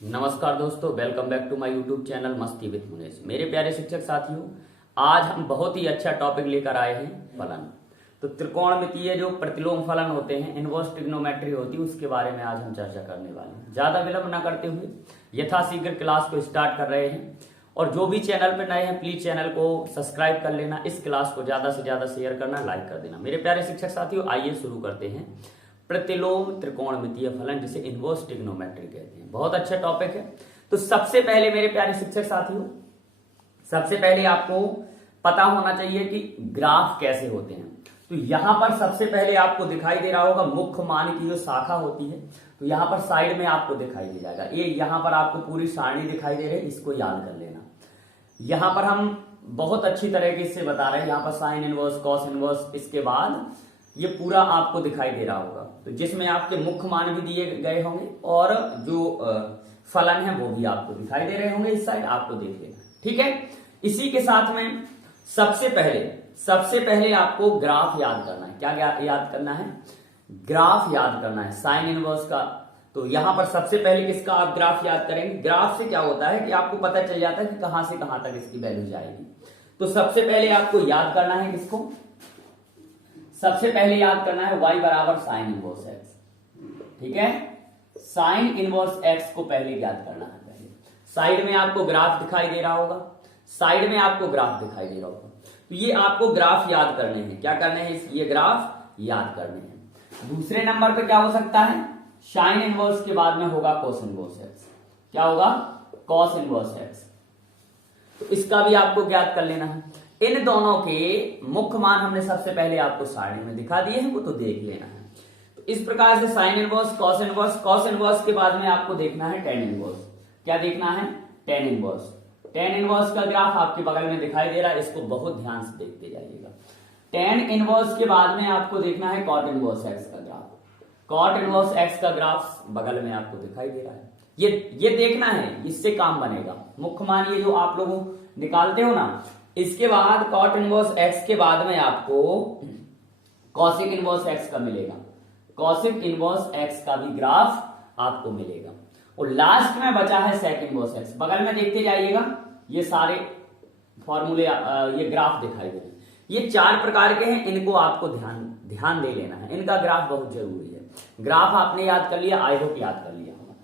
नमस्कार दोस्तों, welcome back to my YouTube channel Masti with Munesh. मेरे प्यारे शिक्षक साथियों, आज हम बहुत ही अच्छा टॉपिक लेकर आए हैं फलन। तो त्रिकोणमितीय जो प्रतिलोम फलन होते हैं, इनवर्स ट्रिग्नोमेट्री होती है, उसके बारे में आज हम चर्चा करने वाले हैं। ज्यादा विलंब न करते हुए यथाशीघ्र क्लास को स्टार्ट कर रहे हैं। और जो भी चैनल पर नए हैं प्लीज चैनल को सब्सक्राइब कर लेना, इस क्लास को ज्यादा से ज्यादा शेयर करना, लाइक कर देना। मेरे प्यारे शिक्षक साथियों, आइए शुरू करते हैं। प्रतिलोम त्रिकोणमितीय फलन, जिसे इनवर्स ट्रिग्नोमेट्री कहते हैं, बहुत अच्छा टॉपिक है। तो सबसे पहले मेरे प्यारे शिक्षक साथियों, सबसे पहले आपको पता होना चाहिए कि ग्राफ कैसे होते हैं। तो यहां पर सबसे पहले आपको दिखाई दे रहा होगा मुख्य मान की जो शाखा होती है, तो यहां पर साइड में आपको दिखाई दे जाएगा। ये यहां पर आपको पूरी सारणी दिखाई दे रही है, इसको याद कर लेना। यहां पर हम बहुत अच्छी तरीके से बता रहे हैं। यहां पर साइन इनवर्स, कॉस इनवर्स, इसके बाद ये पूरा आपको दिखाई दे रहा होगा, तो जिसमें आपके मुख्य मान भी दिए गए होंगे और जो फलन है वो भी आपको दिखाई दे रहे होंगे। इस साइड आपको देख लेना, ठीक है। इसी के साथ में सबसे पहले आपको ग्राफ याद करना है। क्या याद करना है? ग्राफ याद करना है साइन इनवर्स का। तो यहां पर सबसे पहले किसका आप ग्राफ याद करेंगे? ग्राफ से क्या होता है कि आपको पता चल जाता है कि कहां से कहां तक इसकी वैल्यू जाएगी। तो सबसे पहले आपको याद करना है किसको? सबसे पहले याद करना है y बराबर साइन इनवर्स एक्स, ठीक है। साइन इनवर्स एक्स को पहले याद करना है। पहले साइड में आपको ग्राफ दिखाई दे रहा होगा, साइड में आपको ग्राफ दिखाई दे रहा होगा। तो ये आपको ग्राफ याद करने हैं। क्या करने हैं? ये ग्राफ याद करने हैं। दूसरे नंबर पे क्या हो सकता है? साइन इनवर्स के बाद में होगा कॉस इनवर्स एक्स। क्या होगा? Cos inverse x. तो इसका भी आपको ज्ञात कर लेना है। इन दोनों के मुख्य मान हमने सबसे पहले आपको सारणी में दिखा दिए हैं, वो तो देख लेना है। तो इस प्रकार से sine inverse, cos inverse, cos inverse के बाद में आपको देखना है टेन इनवर्स। क्या देखना है? Tan inverse. टेन इनवर्स का ग्राफ आपके बगल में दिखाई दे रहा है, इसको बहुत ध्यान से देखते जाइएगा। टेन इनवर्स के बाद में आपको देखना है कॉट इनवर्स एक्स का ग्राफ। कॉट इनवर्स एक्स का ग्राफ बगल में आपको दिखाई दे रहा है। ये देखना है, इससे काम बनेगा। मुख्य मान ये जो आप लोग निकालते हो ना, इसके बाद कॉट इनवर्स एक्स के बाद में आपको कॉसिक इनवर्स एक्स का मिलेगा। कॉसिक इनवर्स एक्स का भी ग्राफ आपको मिलेगा। और लास्ट में बचा है सेक इनवर्स एक्स। बगल में देखते जाइएगा, ये सारे फॉर्मूले, ये ग्राफ दिखाई दे रहे हैं। ये चार प्रकार के हैं, इनको आपको ध्यान दे लेना है। इनका ग्राफ बहुत जरूरी है। ग्राफ आपने याद कर लिया, आई होप याद कर लिया होगा।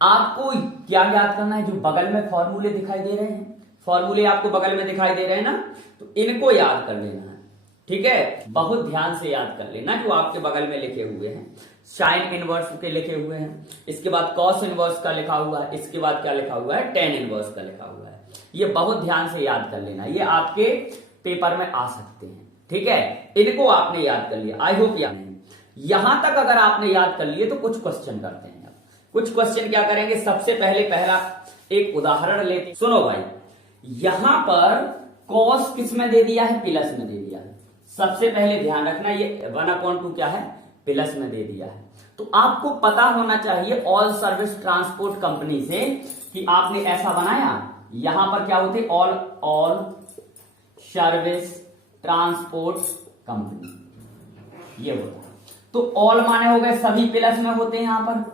आपको क्या याद करना है? जो बगल में फॉर्मूले दिखाई दे रहे हैं, फॉर्मूले आपको बगल में दिखाई दे रहे हैं ना, तो इनको याद कर लेना है, ठीक है। बहुत ध्यान से याद कर लेना जो आपके बगल में लिखे हुए हैं। साइन इनवर्स के लिखे हुए हैं, इसके बाद कॉस इनवर्स का लिखा हुआ है, इसके बाद क्या लिखा हुआ है? टेन इनवर्स का लिखा हुआ है। ये बहुत ध्यान से याद कर लेना, ये आपके पेपर में आ सकते हैं, ठीक है। इनको आपने याद कर लिया, आई होप याद है। यहां तक अगर आपने याद कर लिए तो कुछ क्वेश्चन करते हैं। कुछ क्वेश्चन क्या करेंगे? सबसे पहला एक उदाहरण लेते। सुनो भाई, यहां पर कॉस किस में दे दिया है? प्लस में दे दिया है। सबसे पहले ध्यान रखना, ये 1/2 क्या है? प्लस में दे दिया है। तो आपको पता होना चाहिए ऑल सर्विस ट्रांसपोर्ट कंपनी से कि आपने ऐसा बनाया। यहां पर क्या होते? ऑल सर्विस ट्रांसपोर्ट कंपनी, ये होता है। तो ऑल माने हो गए सभी प्लस में होते हैं। यहां पर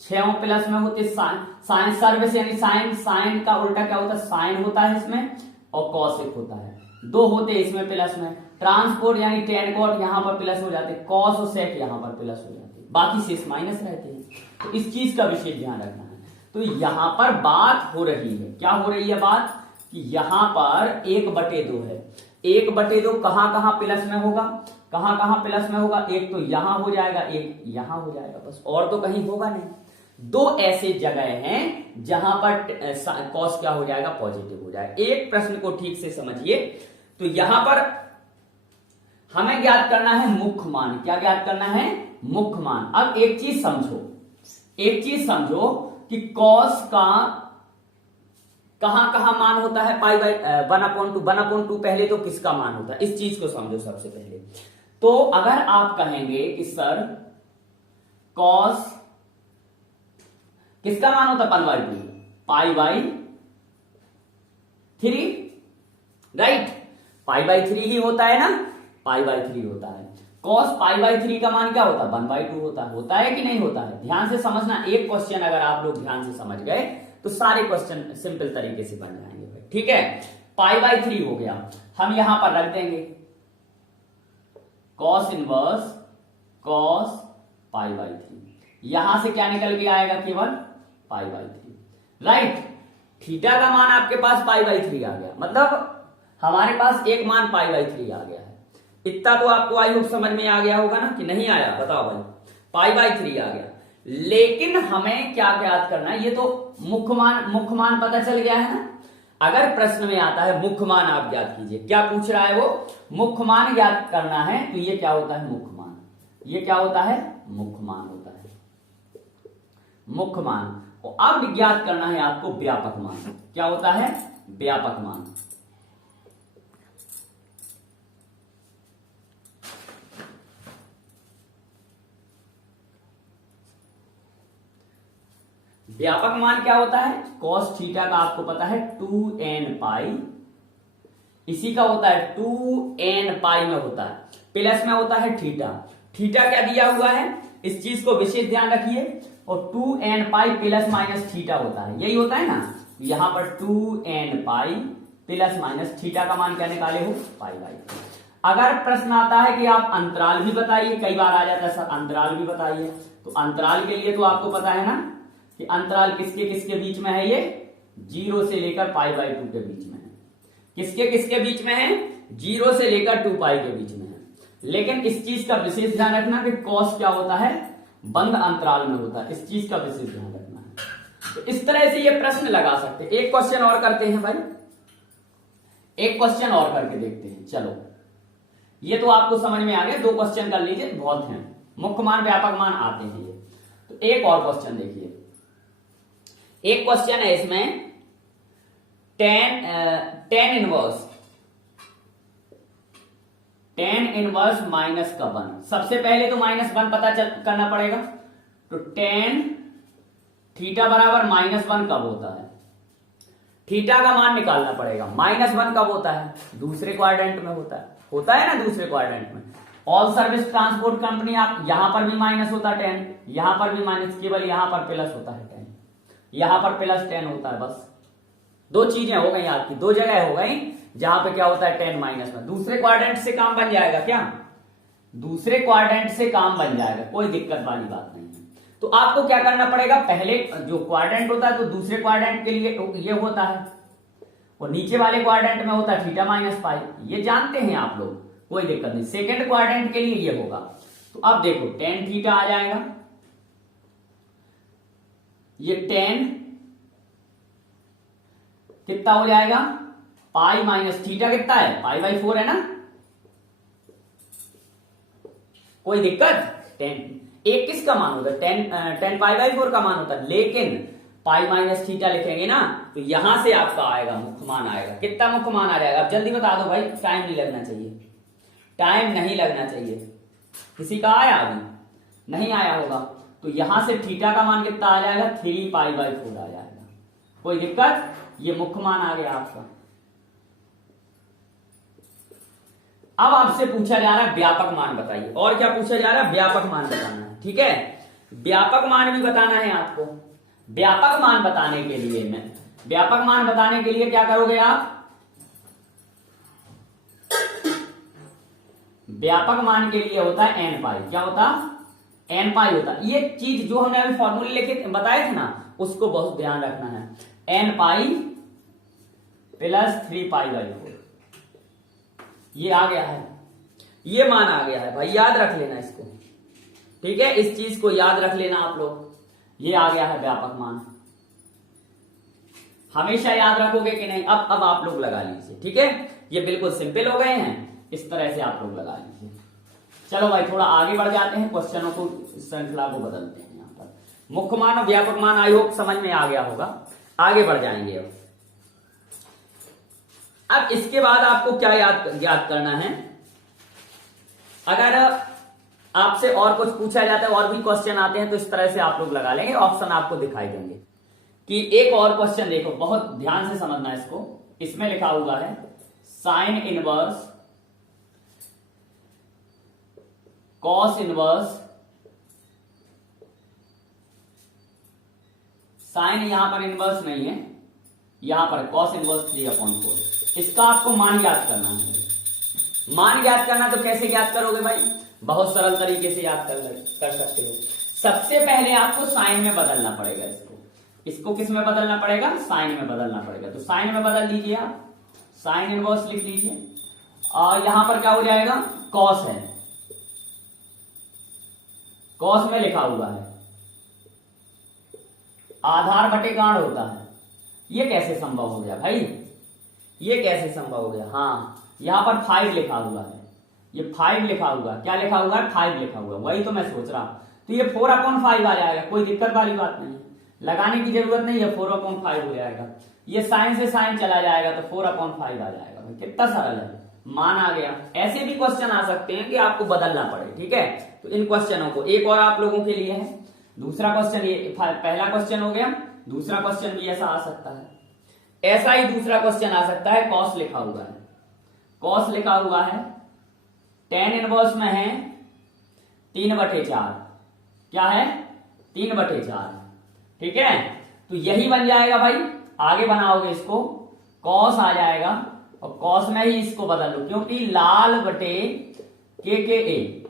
6 प्लस में होते। साइन सर्विस यानी साइन का उल्टा क्या होता है? साइन होता है इसमें, और कॉसिक होता है। 2 होते इसमें प्लस में। ट्रांसपोर्ट यानी टेन कॉट यहां पर प्लस हो जाते, कॉस और सेक यहां पर प्लस हो जाते, बाकी शेष माइनस रहते हैं। तो इस चीज का विशेष ध्यान रखना है। तो यहां पर बात हो रही है, क्या हो रही है बात? कि यहां पर 1/2 है। 1/2 कहां कहां प्लस में होगा? कहां कहां प्लस में होगा? एक तो यहां हो जाएगा, एक यहां हो जाएगा, बस और तो कहीं होगा नहीं। 2 ऐसे जगह हैं जहां पर कॉस क्या हो जाएगा? पॉजिटिव हो जाएगा। एक प्रश्न को ठीक से समझिए। तो यहां पर हमें ज्ञात करना है मुख्य मान। क्या ज्ञात करना है? मुख्य मान। अब एक चीज समझो कि कॉस का कहां कहां मान होता है? पाई बाई 1/2 पहले तो किसका मान होता है? इस चीज को समझो सबसे पहले। तो अगर आप कहेंगे कि सर कॉस किसका मान होता है? पाई/3, राइट। पाई/3 ही होता है ना, पाई/3 होता है। cos पाई बाई 3 का मान क्या होता है 1/2 होता है कि नहीं होता है। ध्यान से समझना, एक क्वेश्चन अगर आप लोग ध्यान से समझ गए तो सारे क्वेश्चन सिंपल तरीके से बन जाएंगे भाई। ठीक है, पाई बाई 3 हो गया, हम यहां पर रख देंगे cos inverse cos pi by 3। यहां से क्या निकल के आएगा, केवल पाई बाई 3, राइट। थीटा का मान आपके पास पाई बाई 3 आ गया, मतलब हमारे पास एक मान पाई बाई 3 आ गया है। इतना तो आपको आई होप समझ में आ गया होगा ना, कि नहीं आया बताओ भाई। पाई बाई 3 आ गया, लेकिन हमें क्या ज्ञात करना है, ये तो मुख्य मान पता चल गया है ना। अगर प्रश्न में आता है मुख्य मान आप ज्ञात कीजिए, क्या पूछ रहा है वो, मुख्य मान ज्ञात करना है, तो ये क्या होता है मुख्य मान, ये क्या होता है मुख्य मान होता है, मुख्य मान। और अब ज्ञात करना है आपको व्यापक मान, क्या होता है व्यापक मान। व्यापक मान क्या होता है, cos थीटा का आपको पता है 2n पाई, इसी का होता है 2n पाई में होता है, प्लस में होता है थीटा। थीटा क्या दिया हुआ है, इस चीज को विशेष ध्यान रखिए, और 2n pi plus minus theta होता है, यही होता है ना। यहां पर 2n pi plus minus theta का मान क्या निकाले हो, पाई बाई। अगर प्रश्न आता है कि आप अंतराल भी बताइए, कई बार आ जाता है सर अंतराल भी बताइए, तो अंतराल के लिए तो आपको पता है ना कि अंतराल किसके किसके बीच में है, ये 0 से लेकर पाई बाई 2 के बीच में है। किसके किसके बीच में है, 0 से लेकर 2 पाई के बीच में है। लेकिन इस चीज का विशेष ध्यान रखना कि cos क्या होता है, बंद अंतराल में होता है, इस चीज का विशेष ध्यान रखना है। तो इस तरह से ये प्रश्न लगा सकते हैं। एक क्वेश्चन और करते हैं भाई, एक क्वेश्चन और करके देखते हैं। चलो, ये तो आपको समझ में आ गया, 2 क्वेश्चन कर लीजिए, बहुत हैं, मुख्य मान व्यापक मान आते हैं ये। तो एक और क्वेश्चन देखिए, एक क्वेश्चन है इसमें टेन इनवर्स माइनस का 1। सबसे पहले तो -1 पता करना पड़ेगा, तो टेन थीटा बराबर -1 कब होता है, थीटा का मान निकालना पड़ेगा। -1 कब होता है, दूसरे क्वाड्रेंट में होता है ना, दूसरे क्वाड्रेंट में। ऑल सर्विस ट्रांसपोर्ट कंपनी, आप यहां पर भी माइनस होता है 10, यहां पर भी माइनस, केवल यहां पर प्लस होता है 10, यहां पर +10 होता है। बस 2 चीजें हो गई आपकी, 2 जगह हो गई जहां पे क्या होता है 10 माइनस में। दूसरे क्वाड्रेंट से काम बन जाएगा क्या, दूसरे क्वाड्रेंट से काम बन जाएगा, कोई दिक्कत वाली बात नहीं है। तो आपको क्या करना पड़ेगा, पहले जो क्वाड्रेंट होता है तो दूसरे क्वाड्रेंट के लिए ये होता है, और नीचे वाले क्वाड्रेंट में होता है थीटा माइनस पाई, ये जानते हैं आप लोग, कोई दिक्कत नहीं। सेकेंड क्वाड्रेंट के लिए ये होगा, तो अब देखो tan थीटा आ जाएगा, ये 10 कितना हो जाएगा, पाई माइनस थीटा कितना है, पाई बाई 4 है ना, कोई दिक्कत। 10 एक किसका मान होता है, 10 पाई बाई 4 का मान होता है, लेकिन पाई माइनस थीटा लिखेंगे ना, तो यहां से आपका आएगा मुख्य मान आएगा। कितना मुख्य मान आ जाएगा, अब जल्दी बता दो भाई, टाइम नहीं लगना चाहिए, टाइम नहीं लगना चाहिए। किसी का आया अभी नहीं आया होगा, तो यहां से थीटा का मान कितना आ जाएगा, 3 पाई बाई 4 आ जाएगा, कोई दिक्कत। ये मुख्य मान आ गया आपका। अब आपसे पूछा जा रहा है व्यापक मान बताइए, और क्या पूछा जा रहा है, व्यापक मान बताना है, ठीक है। व्यापक मान भी बताना है आपको। व्यापक मान बताने के लिए व्यापक मान बताने के लिए क्या करोगे आप, व्यापक मान के लिए होता है n पाई, क्या होता है n पाई होता है। ये चीज जो हमने अभी फॉर्मूले लेके बताए थे ना, उसको बहुत ध्यान रखना है। n pi plus 3 pi by 4, ये आ गया है, ये मान आ गया है भाई, याद रख लेना इसको, ठीक है। इस चीज को याद रख लेना आप लोग, ये आ गया है व्यापक मान, हमेशा याद रखोगे कि नहीं। अब आप लोग लगा लीजिए, ठीक है। ये बिल्कुल सिंपल हो गए हैं, इस तरह से आप लोग लगा लीजिए। चलो भाई थोड़ा आगे बढ़ जाते हैं, क्वेश्चनों को, श्रृंखला को बदलते हैं। यहाँ पर मुख्य मान और व्यापक मान आई होप समझ में आ गया होगा, आगे बढ़ जाएंगे। अब इसके बाद आपको क्या याद करना है, अगर आपसे और कुछ पूछा जाता है, और भी क्वेश्चन आते हैं, तो इस तरह से आप लोग लगा लेंगे, ऑप्शन आपको दिखाई देंगे। कि एक और क्वेश्चन देखो, बहुत ध्यान से समझना इसको, इसमें लिखा हुआ है sine inverse cos inverse sine, यहां पर इनवर्स नहीं है, यहां पर कॉस इनवर्स 3/4। इसका आपको मान याद करना है। मान याद करना तो कैसे याद करोगे भाई? बहुत सरल तरीके से याद कर सकते हो। सबसे पहले आपको साइन में बदलना पड़ेगा। इसको किस में बदलना पड़ेगा? साइन में बदलना पड़ेगा। तो साइन में बदल लीजिए आप, साइन इनवर्स लिख लीजिए, और यहां पर क्या हो जाएगा? कॉस है, कॉस में लिखा हुआ है आधार बटे गाढ़ होता है। ये कैसे संभव हो गया भाई? ये कैसे संभव हो गया? हाँ, यहां पर 5 लिखा हुआ है, ये 5 लिखा हुआ, क्या लिखा हुआ है? 5 लिखा हुआ, वही तो मैं सोच रहा। तो ये 4/5 आ जाएगा, कोई दिक्कत वाली बात नहीं है, लगाने की जरूरत नहीं है, 4/5 हो जाएगा। ये साइन से साइन चला जाएगा तो 4/5 आ जाएगा। भाई कितना सरल है, मान आ गया। ऐसे भी क्वेश्चन आ सकते हैं कि आपको बदलना पड़े, ठीक है। तो इन क्वेश्चनों को एक और आप लोगों के लिए है। दूसरा क्वेश्चन, ये पहला क्वेश्चन हो गया, दूसरा क्वेश्चन भी ऐसा आ सकता है। ऐसा ही दूसरा क्वेश्चन आ सकता है, कॉस लिखा हुआ है, कॉस लिखा हुआ है, tan इनवर्स में है 3/4, क्या है? 3/4, ठीक है। तो यही बन जाएगा भाई, आगे बनाओगे इसको, कॉस आ जाएगा, और कॉस में ही इसको बदल लो, क्योंकि लाल बटे के ए,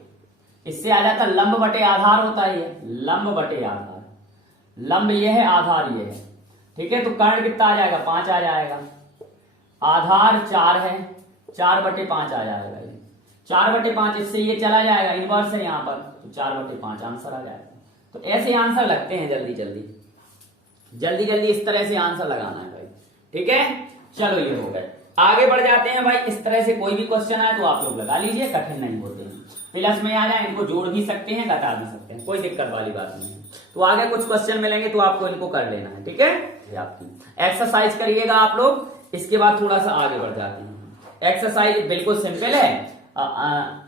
इससे आ जाता लंब बटे आधार होता है, लंब बटे आधार, लंब ये है, आधार ये है, ठीक है। तो कर्ण कितना आ जाएगा? 5 आ जाएगा, आधार 4 है, 4/5 आ जाएगा, ये 4/5, इससे ये चला जाएगा, इनवर्स है यहाँ पर, तो 4/5 आंसर आ जाएगा। तो ऐसे आंसर लगते हैं, जल्दी जल्दी इस तरह से आंसर लगाना है भाई, ठीक है। चलो ये हो गए, आगे बढ़ जाते हैं भाई। इस तरह से कोई भी क्वेश्चन आए तो आप लोग लगा लीजिए, कठिन नहीं होते हैं। प्लस में आ जाए, इनको जोड़ भी सकते हैं, घटा भी सकते हैं, कोई दिक्कत वाली बात नहीं है। तो आगे कुछ क्वेश्चन मिलेंगे तो आपको इनको कर लेना है, ठीक है। ये आपकी एक्सरसाइज करिएगा आप लोग, इसके बाद थोड़ा सा आगे बढ़ जाते हैं। एक्सरसाइज बिल्कुल सिंपल है,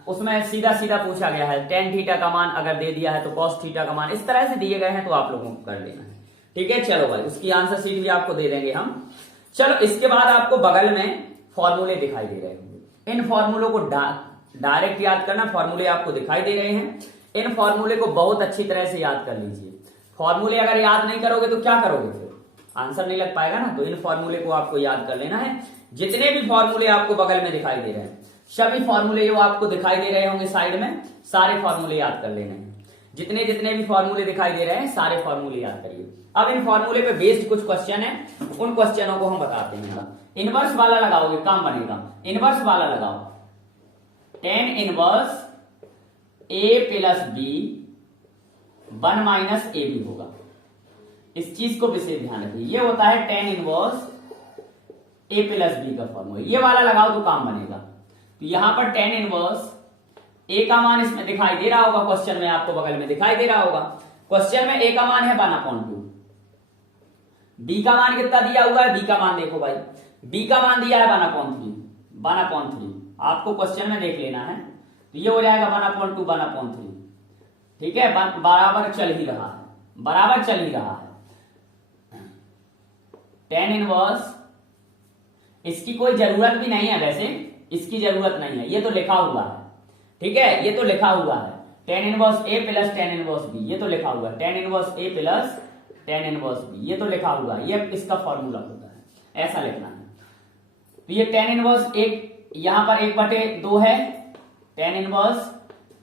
उसमें सीधा सीधा पूछा गया है, tan थीटा का मान अगर दे दिया है तो cos थीटा का मान इस तरह से दिए गए हैं, तो आप लोगों को कर लेना है, ठीक है। चलो भाई, उसकी आंसर शीट भी आपको दे देंगे हम। चलो, इसके बाद आपको बगल में फॉर्मूले दिखाई दे रहे होंगे, इन फॉर्मूलों को डायरेक्ट याद करना, फॉर्मूले आपको दिखाई दे रहे हैं, इन फॉर्मूले को बहुत अच्छी तरह से याद कर लीजिए। फॉर्मूले अगर याद नहीं करोगे तो क्या करोगे, फिर आंसर नहीं लग पाएगा ना। तो इन फॉर्मूले को आपको याद कर लेना है। जितने भी फॉर्मूले आपको बगल में दिखाई दे रहे हैं, सभी फॉर्मूले जो आपको दिखाई दे रहे होंगे साइड में, सारे फॉर्मूले याद कर लेने हैं। जितने जितने भी फॉर्मूले दिखाई दे रहे हैं, सारे फॉर्मूले याद करिए। अब इन फॉर्मूले पे बेस्ड कुछ क्वेश्चन है, उन क्वेश्चनों को हम बताते हैं। इनवर्स वाला लगाओगे, काम बनेगा। इनवर्स वाला लगाओ, tan inverse a plus B 1 minus A B होगा। इस चीज को विशेष ध्यान रखिए, ये होता है tan inverse a plus B का फॉर्मूला। ये वाला लगाओ तो काम बनेगा। तो यहां पर tan इनवर्स a का मान इसमें दिखाई दे रहा होगा, क्वेश्चन में आपको बगल में दिखाई दे रहा होगा। क्वेश्चन में a का मान है 1/2, b का मान कितना दिया हुआ है? b का मान देखो भाई, b का मान दिया है 1/3, आपको क्वेश्चन में देख लेना है। तो ये हो जाएगा 1/2, 1/3, ठीक है। बराबर चल ही रहा है, बराबर चल ही रहा है। tan इनवर्स, इसकी कोई जरूरत भी नहीं है, वैसे इसकी जरूरत नहीं है, ये तो लिखा हुआ है, ठीक है। ये तो लिखा हुआ है tan inverse a plus tan inverse b, ये तो लिखा हुआ है tan inverse a plus tan inverse b, ये तो लिखा हुआ है, ये इसका फॉर्मूला होता है, ऐसा लिखना है। तो ये tan इनवर्स एक, यहां पर 1/2 है, tan इनवर्स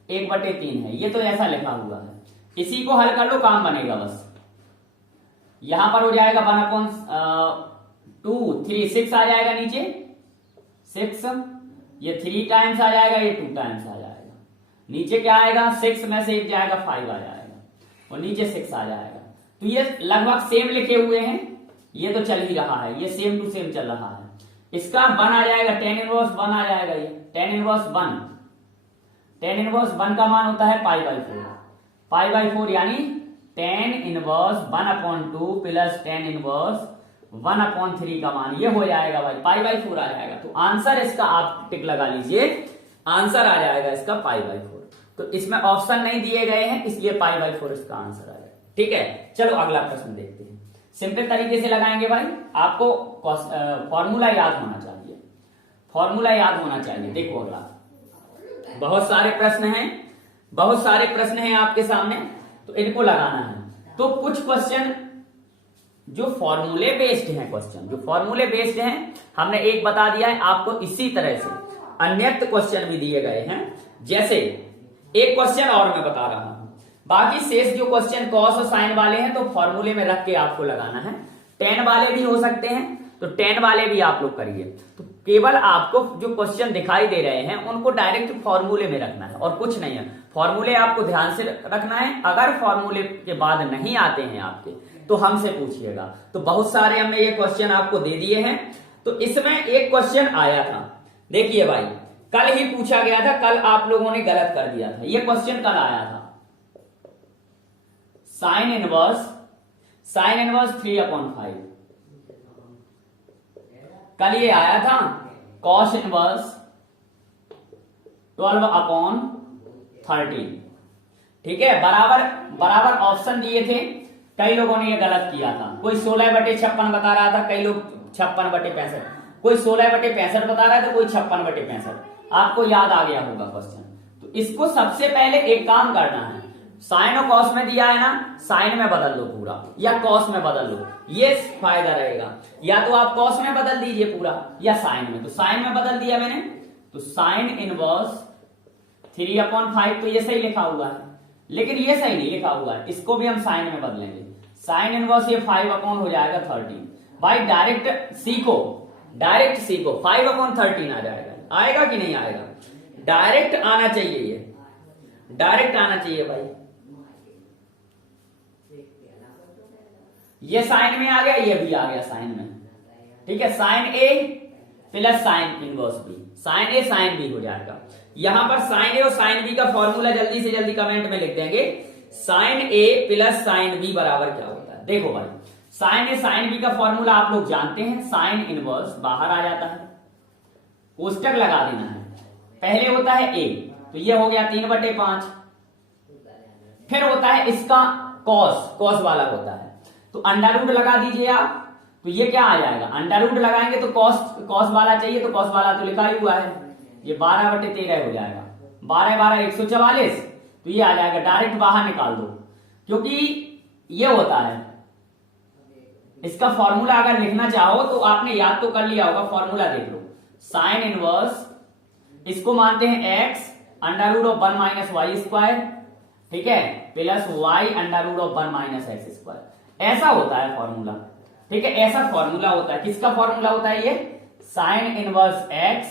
1/3 है, ये तो ऐसा लिखा हुआ है। इसी को हल कर लो, काम बनेगा बस। यहां पर हो जाएगा 1/2, 3, 6 आ जाएगा नीचे, 6, ये 3 टाइम्स आ जाएगा, ये 2 टाइम्स आ जाएगा। नीचे क्या आएगा? 6 में से 1 जाएगा, 5 आ जाएगा, और नीचे 6 आ जाएगा। तो ये लगभग सेम लिखे हुए हैं, ये तो चल ही रहा है, ये सेम टू सेम चल रहा है। इसका 1 आ जाएगा, tan इनवर्स 1 आ जाएगा, ये tan इनवर्स 1, tan इनवर्स 1 का मान होता है π/4, यानी tan inverse 1/2 plus tan inverse 1/3 का मान ये हो जाएगा भाई π/4 आ जाएगा। तो आंसर इसका आप टिक लगा लीजिए, आंसर आ जाएगा इसका π/4। तो इसमें ऑप्शन नहीं दिए गए हैं, इसलिए π/4 इसका आंसर आ जाएगा, ठीक है। चलो अगला प्रश्न देखते हैं, सिंपल तरीके से लगाएंगे भाई। आपको फॉर्मूला याद होना चाहिए, फॉर्मूला याद होना चाहिए। देखो अगला, बहुत सारे प्रश्न हैं, बहुत सारे प्रश्न हैं आपके सामने, तो इनको लगाना है। तो कुछ क्वेश्चन जो फॉर्मूले बेस्ड हैं, क्वेश्चन जो फॉर्मूले बेस्ड हैं, हमने एक बता दिया है आपको। इसी तरह से अन्यत्र क्वेश्चन भी दिए गए हैं। जैसे एक क्वेश्चन और मैं बता रहा हूं, बाकी शेष जो क्वेश्चन कॉस और साइन वाले हैं तो फॉर्मूले में रख के आपको लगाना है। टेन वाले भी हो सकते हैं, तो टेन वाले भी आप लोग करिए। तो केवल आपको जो क्वेश्चन दिखाई दे रहे हैं उनको डायरेक्ट फॉर्मूले में रखना है और कुछ नहीं है। फॉर्मूले आपको ध्यान से रखना है। अगर फॉर्मूले के बाद नहीं आते हैं आपके तो हमसे पूछिएगा। तो बहुत सारे हमने ये क्वेश्चन आपको दे दिए हैं। तो इसमें एक क्वेश्चन आया था, देखिए भाई, कल ही पूछा गया था, कल आप लोगों ने गलत कर दिया था। ये क्वेश्चन कल आया था, साइन इनवर्स 3/5। कल ये आया था कॉस इनवर्स 12/13। ठीक है, बराबर ऑप्शन दिए थे। कई लोगों ने ये गलत किया था। कोई 16/56 बता रहा था, कई लोग 56/65, कोई 16/65 बता रहा था, कोई 56/65। आपको याद आ गया होगा क्वेश्चन। तो इसको सबसे पहले एक काम करना है, साइन और कॉस में दिया है ना, साइन में बदल लो पूरा या कॉस में बदल लो, ये फायदा रहेगा। या तो आप कॉस में बदल दीजिए पूरा या साइन में। तो साइन में बदल दिया मैंने, तो साइन इनवर्स 3/5 तो ये सही लिखा हुआ है, लेकिन ये सही नहीं लिखा हुआ है, इसको भी हम साइन में बदलेंगे। साइन इनवर्स ये 5 हो जाएगा 13। भाई डायरेक्ट सीखो 5/13 आ जाएगा। आएगा कि नहीं आएगा? डायरेक्ट आना चाहिए, ये डायरेक्ट आना चाहिए भाई। ये साइन में आ गया, ये भी आ गया साइन में। ठीक है, sine A plus sine inverse B, sine A sine B हो जाएगा। यहां पर साइन ए और साइन बी का फॉर्मूला जल्दी से जल्दी कमेंट में लिख देंगे। Sign A plus sine B बराबर क्या होता है? देखो भाई, साइन ए साइन बी का फॉर्मूला आप लोग जानते हैं। साइन इनवर्स बाहर आ जाता है, कोष्टक लगा देना है। पहले होता है ए, तो ये हो गया 3/5। फिर होता है इसका कॉस वाला होता है, तो अंडर रूट लगा दीजिए आप। तो ये क्या आ जाएगा? अंडर रूट लगाएंगे तो कॉस वाला चाहिए, तो कॉस वाला तो लिखा ही हुआ है, ये 12/13 हो जाएगा। 12 144, तो ये आ जाएगा। डायरेक्ट बाहर निकाल दो, क्योंकि ये होता है इसका फॉर्मूला। अगर लिखना चाहो तो आपने याद तो कर लिया होगा, फॉर्मूला देख लो। साइन इनवर्स इसको मानते हैं x √1 - y², ठीक है, प्लस y √1 - x²। ऐसा होता है फॉर्मूला। ठीक है, ऐसा फॉर्मूला होता है। किसका फॉर्मूला होता है? ये sine inverse x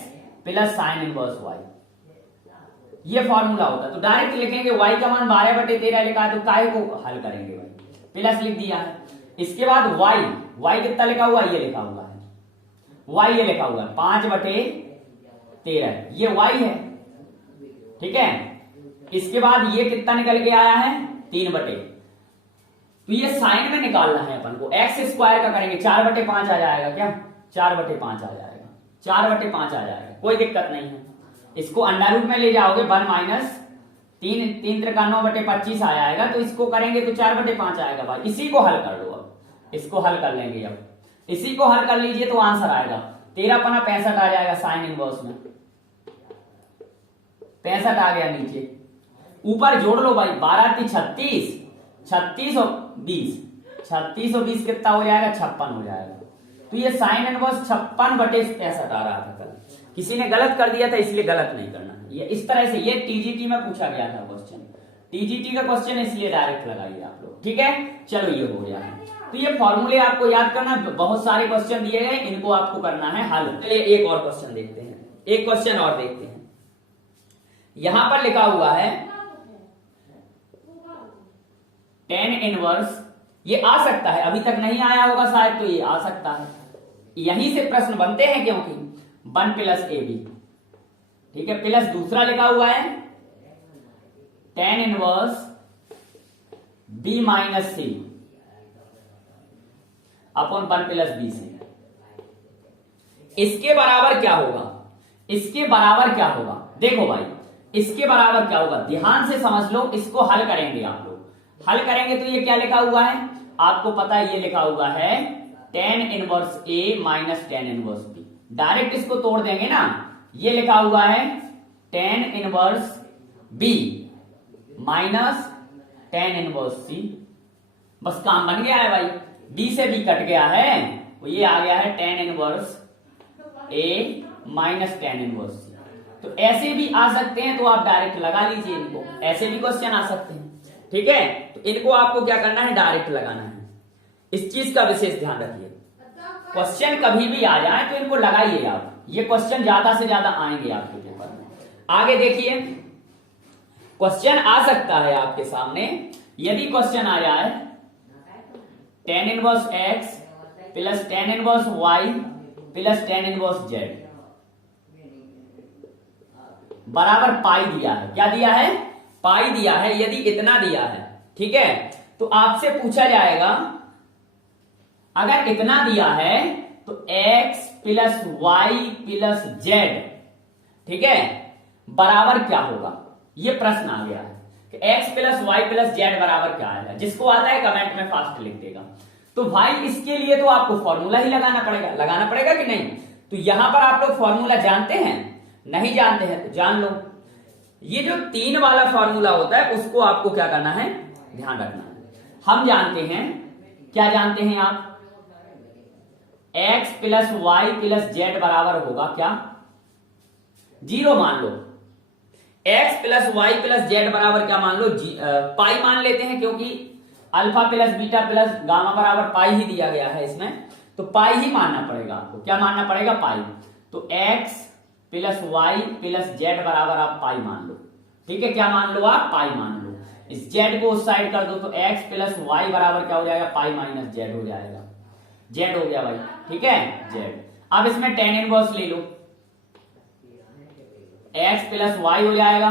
plus sine inverse y, ये फॉर्मूला होता है। तो डायरेक्ट लिखेंगे y का मान 12/13 लिखा है, तो काहे को हल करेंगे भाई, प्लस लिख दिया है। इसके बाद y कितना लिखा हुआ? ये लिखा हुआ है y, ये लिखा हुआ है 5/13, ये y है। ठीक है, इसके बाद ये कितना निकल के आया है? 3/, तो ये साइन में निकालना है अपन को। x² का करेंगे 4/5 आ जाएगा। क्या 4/5 आ जाएगा? 4/5 आ जाएगा, कोई दिक्कत नहीं है। इसको अंडर रूट में ले जाओगे 1 - 3 9/25 आ जाएगा, तो इसको करेंगे तो 4/5 आएगा भाई। इसी को हल कर लो, अब इसको हल कर लेंगे। अब इसी को हल कर लीजिए तो आंसर आएगा 13×65 आ जाएगा। साइन इनवर्स में 65 आ गया, नीचे ऊपर जोड़ लो भाई। 12 × 36, 36 और 20, 36 और 20 कितना हो जाएगा? 56 हो जाएगा। तो ये साइन इनवर्स 56/65 आ रहा था कल। किसी ने गलत कर दिया था, इसलिए गलत नहीं करना है। ये इस तरह से, ये टीजीटी में पूछा गया था क्वेश्चन, टीजीटी का क्वेश्चन, इसलिए डायरेक्ट लगाइए आप लोग। ठीक है, चलो ये हो गया है। तो ये फॉर्मूले आपको याद करना, बहुत सारे क्वेश्चन दिए गए, इनको आपको करना है हल। चलिए एक और क्वेश्चन देखते हैं, एक क्वेश्चन और देखते हैं। यहां पर लिखा हुआ है टेन इनवर्स, ये आ सकता है, अभी तक नहीं आया होगा शायद, तो ये आ सकता है। यहीं से प्रश्न बनते हैं, क्योंकि 1 + AB, ठीक है, प्लस दूसरा लिखा हुआ है tan inverse B - C upon 1 + BC। इसके बराबर क्या होगा? इसके बराबर क्या होगा? देखो भाई, इसके बराबर क्या होगा, ध्यान से समझ लो। इसको हल करेंगे आप लोग, हल करेंगे तो ये क्या लिखा हुआ है आपको पता है? ये लिखा हुआ है tan inverse A - tan inverse B। Direct इसको तोड़ देंगे ना। ये लिखा हुआ है tan inverse B minus tan inverse C. बस काम बन गया है भाई, बी से बी कट गया है, तो ये आ गया है टेन इनवर्स ए माइनस टेन इनवर्स सी। तो ऐसे भी आ सकते हैं, तो आप डायरेक्ट लगा लीजिए इनको, ऐसे भी क्वेश्चन आ सकते हैं, ठीक है। तो इनको आपको क्या करना है, डायरेक्ट लगाना है। इस चीज का विशेष ध्यान रखिए, क्वेश्चन कभी भी आ जाए तो इनको लगाइए आप, ये क्वेश्चन ज्यादा से ज्यादा आएंगे आपके पेपर में। आगे देखिए, क्वेश्चन आ सकता है आपके सामने, यदि क्वेश्चन आ जाए tan inverse x plus tan inverse y plus tan inverse z बराबर पाई दिया है। क्या दिया है, पाई दिया है। यदि इतना दिया है, ठीक है, तो आपसे पूछा जाएगा अगर इतना दिया है तो x plus y plus z, ठीक है, बराबर क्या होगा। ये प्रश्न आ गया है कि x plus y plus z बराबर क्या आएगा। जिसको आता है कमेंट में फास्ट लिख देगा। तो भाई इसके लिए तो आपको फॉर्मूला ही लगाना पड़ेगा कि नहीं। तो यहां पर आप लोग फॉर्मूला जानते हैं, नहीं जानते हैं तो जान लो। ये जो 3 वाला फॉर्मूला होता है उसको आपको क्या करना है, ध्यान रखना है। हम जानते हैं, क्या जानते हैं आप, x plus y plus z बराबर होगा क्या, 0 मान लो। x plus y plus z बराबर क्या मान लो, पाई मान लेते हैं, क्योंकि alpha plus beta plus gamma बराबर पाई ही दिया गया है इसमें, तो पाई ही मानना पड़ेगा आपको। क्या मानना पड़ेगा, पाई। तो x plus y plus z बराबर आप पाई मान लो, ठीक है। क्या मान लो आप, पाई मान लो। इस जेड को उस साइड कर दो, तो x प्लस वाई बराबर क्या हो जाएगा, पाई माइनस जेड हो जाएगा। जेड हो गया भाई, ठीक है, जेड। अब इसमें टेन इनवर्स ले लो, x प्लस वाई हो जाएगा,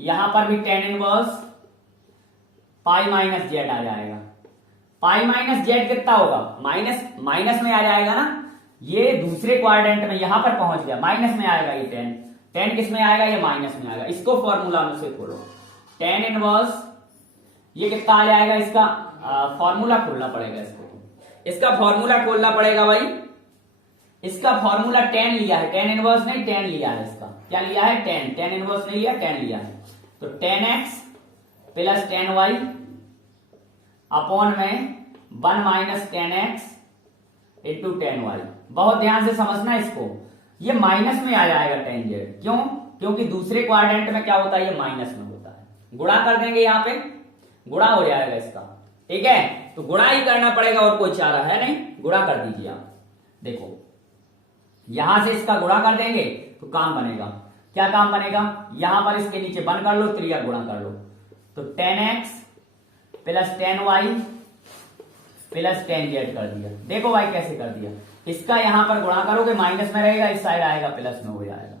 यहां पर भी tan inverse pi minus Z आ जाएगा। पाई माइनस जेड कितना होगा, माइनस में आ जाएगा ना, ये दूसरे क्वाड्रेंट में यहां पर पहुंच गया, माइनस में आएगा ये टेन किस में आएगा, ये माइनस में आएगा। इसको फॉर्मूला में से खोलो, टेन इनवर्स ये कितना आ जाएगा, इसका फॉर्मूला खोलना पड़ेगा। इसका फॉर्मूला खोलना पड़ेगा भाई। इसका फॉर्मूला 10 लिया है, 10 इनवर्स नहीं 10 लिया है। इसका क्या लिया है, 10 इनवर्स नहीं लिया, 10 लिया है। तो 10x प्लस 10y अपॉन में 1 माइनस 10x इंटू 10y। बहुत ध्यान से समझना इसको, ये माइनस में आ जाएगा 10z। क्यों, क्योंकि दूसरे क्वाड्रेंट में क्या होता है, ये माइनस में होता है। गुणा कर देंगे, यहां पे गुणा हो जाएगा इसका, ठीक है। तो गुणा ही करना पड़ेगा, और कोई चारा है नहीं। गुणा कर दीजिए आप, देखो यहां से इसका गुणा कर देंगे तो काम बनेगा। क्या काम बनेगा, यहां पर इसके नीचे 1 कर लो, त्रिया गुणा कर लो। तो 10x plus 10y plus 10z कर दिया। देखो भाई कैसे कर दिया, इसका यहां पर गुणा करोगे माइनस में रहेगा, इस साइड आएगा प्लस में हो जाएगा।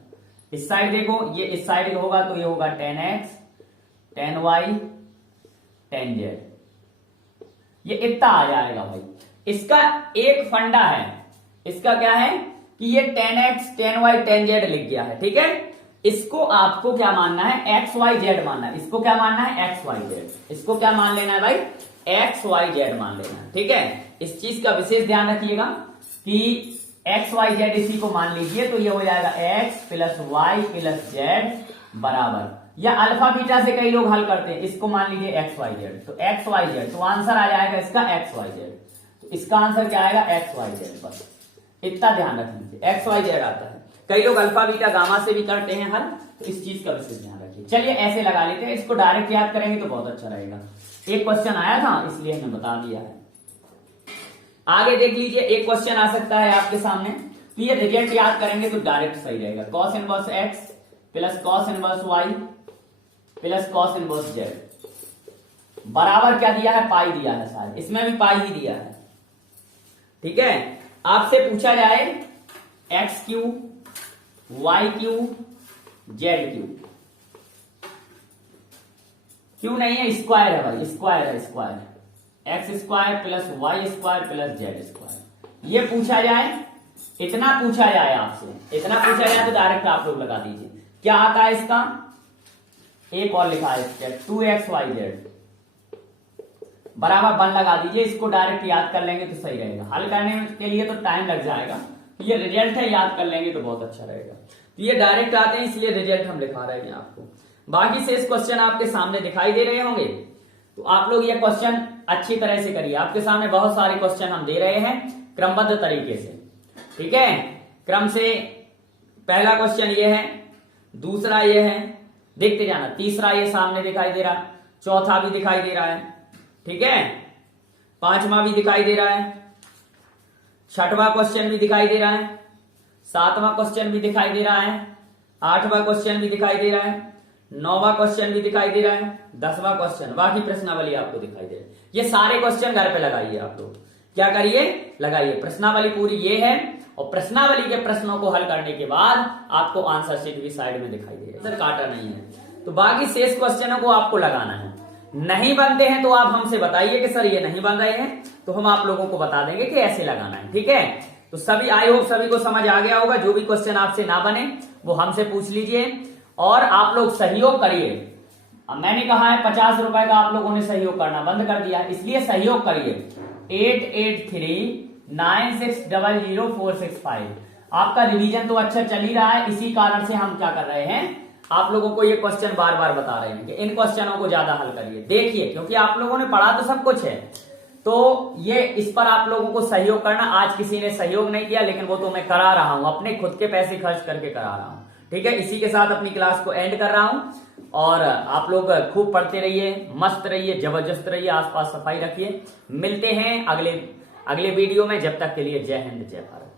इस साइड देखो, ये इस साइड होगा तो ये होगा 10x 10y 10z, ये इतना आ जाएगा भाई। इसका एक फंडा है, इसका क्या है कि ये 10x 10y 10z लिख गया है, ठीक है। इसको आपको क्या मानना है, xyz मानना है। इसको क्या मानना है, xyz। इसको क्या मान लेना है भाई, xyz मान लेना है, ठीक है। इस चीज का विशेष ध्यान रखिएगा कि xyz इसी को मान लीजिए, तो ये हो जाएगा x plus y plus z बराबर, या अल्फा बीटा से कई लोग हल करते हैं, इसको मान लीजिए xyz। तो xyz, तो आंसर आ जाएगा इसका xyz। तो इसका आंसर क्या आएगा, xyz। बस इतना ध्यान रख लीजिए, xyz आता है। कई लोग अल्फा बीटा गामा से भी करते हैं हल, तो इस चीज का विशेष ध्यान रखिए। चलिए ऐसे लगा लेते हैं, इसको डायरेक्ट याद करेंगे तो बहुत अच्छा रहेगा। एक क्वेश्चन आया था इसलिए हमने बता दिया है। आगे देख लीजिए, एक क्वेश्चन आ सकता है आपके सामने, तो ये रिजल्ट याद करेंगे तो डायरेक्ट सही रहेगा। Cos inverse x plus cos inverse y plus cos inverse z बराबर क्या दिया है, पाई दिया है। शायद इसमें भी पाई ही दिया है, ठीक है। आपसे पूछा जाए x cube y cube z cube, cube नहीं है, स्क्वायर है भाई, स्क्वायर है, square x square plus y square plus z square. ये पूछा जाए, इतना पूछा जाए आपसे, इतना पूछा जाए तो डायरेक्ट आप लोग लगा दीजिए। क्या आता है इसका, एक और लिखा है 2xyz बराबर 1 लगा दीजिए। इसको डायरेक्ट याद कर लेंगे तो सही रहेगा। हल करने के लिए तो टाइम लग जाएगा, ये रिजल्ट है, याद कर लेंगे तो बहुत अच्छा रहेगा। तो ये डायरेक्ट आते हैं इसलिए रिजल्ट हम लिखा रहे हैं आपको। बाकी शेष क्वेश्चन आपके सामने दिखाई दे रहे होंगे, तो आप लोग ये क्वेश्चन अच्छी तरह से करिए। आपके सामने बहुत सारे क्वेश्चन हम दे रहे हैं क्रमबद्ध तरीके से, ठीक है। क्रम से पहला क्वेश्चन ये है, दूसरा ये है, देखते जाना, तीसरा ये सामने दिखाई दे रहा, चौथा भी दिखाई दे रहा है, ठीक है, पांचवा भी दिखाई दे रहा है, छठवां क्वेश्चन भी दिखाई दे रहा है, सातवां क्वेश्चन भी दिखाई दे रहा है, आठवां क्वेश्चन भी दिखाई दे रहा है, नौवां क्वेश्चन भी दिखाई दे रहा है, 10वां क्वेश्चन, बाकी प्रश्नावली आपको दिखाई दे रहा है। ये सारे क्वेश्चन घर पे लगाइए, आप लोग क्या करिए, लगाइए। प्रश्नावली पूरी ये है, और प्रश्नावली के प्रश्नों को हल करने के बाद आपको आंसर शीट भी साइड में दिखाई दे रहा है, सर काटा नहीं है। तो बाकी शेष क्वेश्चनों को आपको लगाना है। नहीं बनते हैं तो आप हमसे बताइए कि सर ये नहीं बन रहे हैं, तो हम आप लोगों को बता देंगे कि ऐसे लगाना है, ठीक है। तो सभी, आई होप सभी को समझ आ गया होगा। जो भी क्वेश्चन आपसे ना बने वो हमसे पूछ लीजिए, और आप लोग सहयोग करिए। अब मैंने कहा है 50 रुपए का आप लोगों ने सहयोग करना बंद कर दिया, इसलिए सहयोग करिए। 8839600465। आपका रिवीजन तो अच्छा चल ही रहा है, इसी कारण से हम क्या कर रहे हैं, आप लोगों को ये क्वेश्चन बार बार बता रहे हैं कि इन क्वेश्चनों को ज्यादा हल करिए। देखिए, क्योंकि आप लोगों ने पढ़ा तो सब कुछ है, तो ये इस पर आप लोगों को सहयोग करना। आज किसी ने सहयोग नहीं किया, लेकिन वो तो मैं करा रहा हूं, अपने खुद के पैसे खर्च करके करा रहा हूं, ठीक है। इसी के साथ अपनी क्लास को एंड कर रहा हूं, और आप लोग खूब पढ़ते रहिए, मस्त रहिए, जबरदस्त रहिए, आसपास सफाई रखिए। मिलते हैं अगले वीडियो में, जब तक के लिए जय हिंद जय भारत।